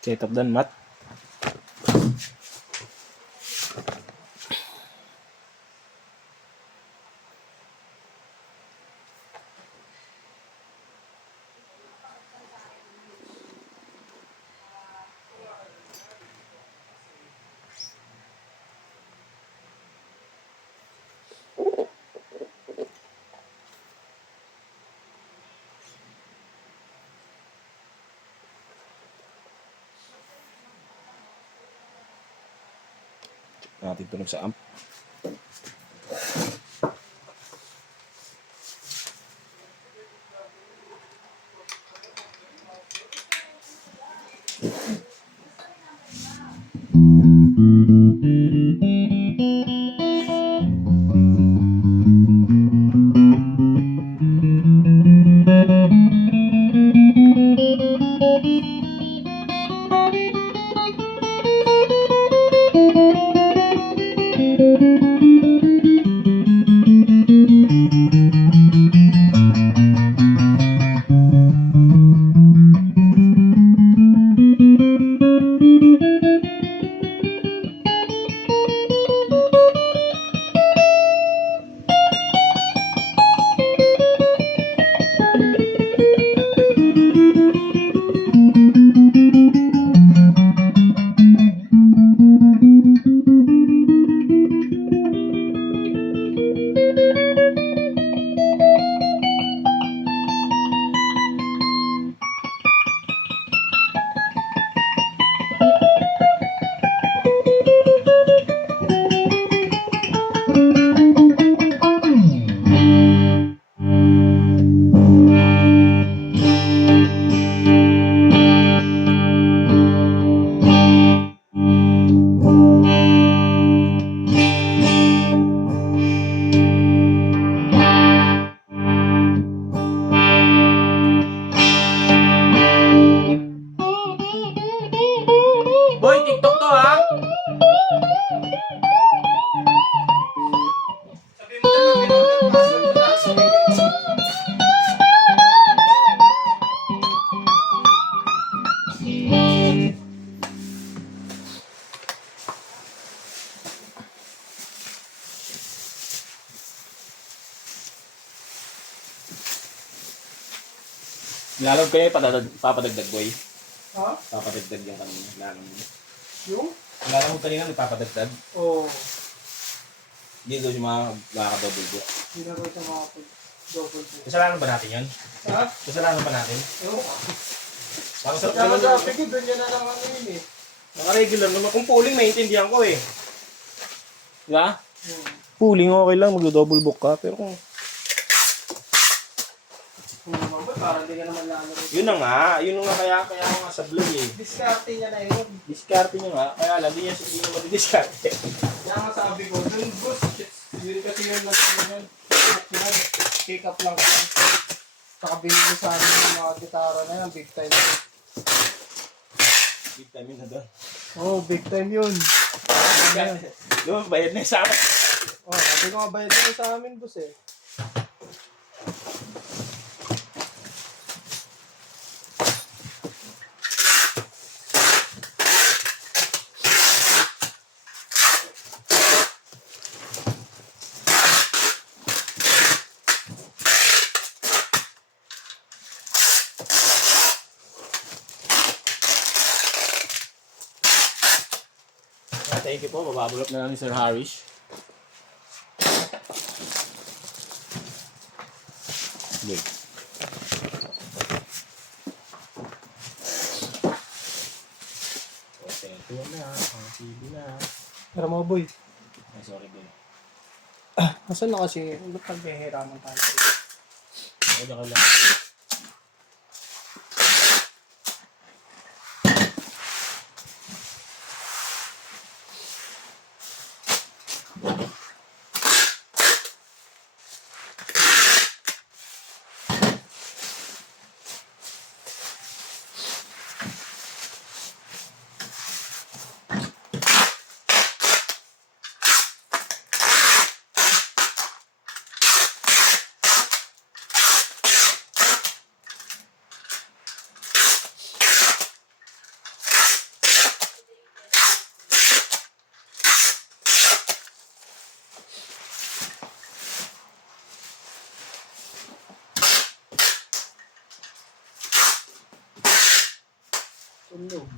Set up dan mat. Natin tunog sa amp. Boy, TikTok to ha. Lalog kayo papadagdag boy. Ha? Papadagdag yung kanina. Lalog mo. Yung? Lalog mo kanina nagpapadagdag. Oo. Hindi doon yung mga makakadouble book. Hindi na ko ito makapag-double book. Kasalanan ba natin yun? Ha? Kasalanan ba natin? Oo. Tapos sa Kaya mag-traffic ko, doon yan na lang ano yun eh. naka-regular naman. Kung pooling, maintindihan ko eh. Diba? Pooling okay lang, mag-double book ka. Pero kung Naman ba? Parang hindi ka naman lalo rin. Yun na nga. Yun na nga kaya ako nga sa vlog eh. Diskarte niya na yun. Diskarte nyo nga. Kaya lang, di niya madidiskarte. Kaya nga sabi ko, dun boss, yun kasi yun lang yun. Pick up lang kasi. Saka binili sa amin yung mga gitara na yan, big time. Big time yun na doon. Oo, big time yun. Doon, bayad na yung sa akin. Oh, sabi ko nga bayad na sa amin boss eh. Thank you po. Mababulok na lang ni Sir Harish. Good. Okay, ito na. Ang TV na. Pero mga boy, Ay, sorry, boy. nasan na kasi, ba't naghihiraman tayo? Okay, ka lang. Ang loob.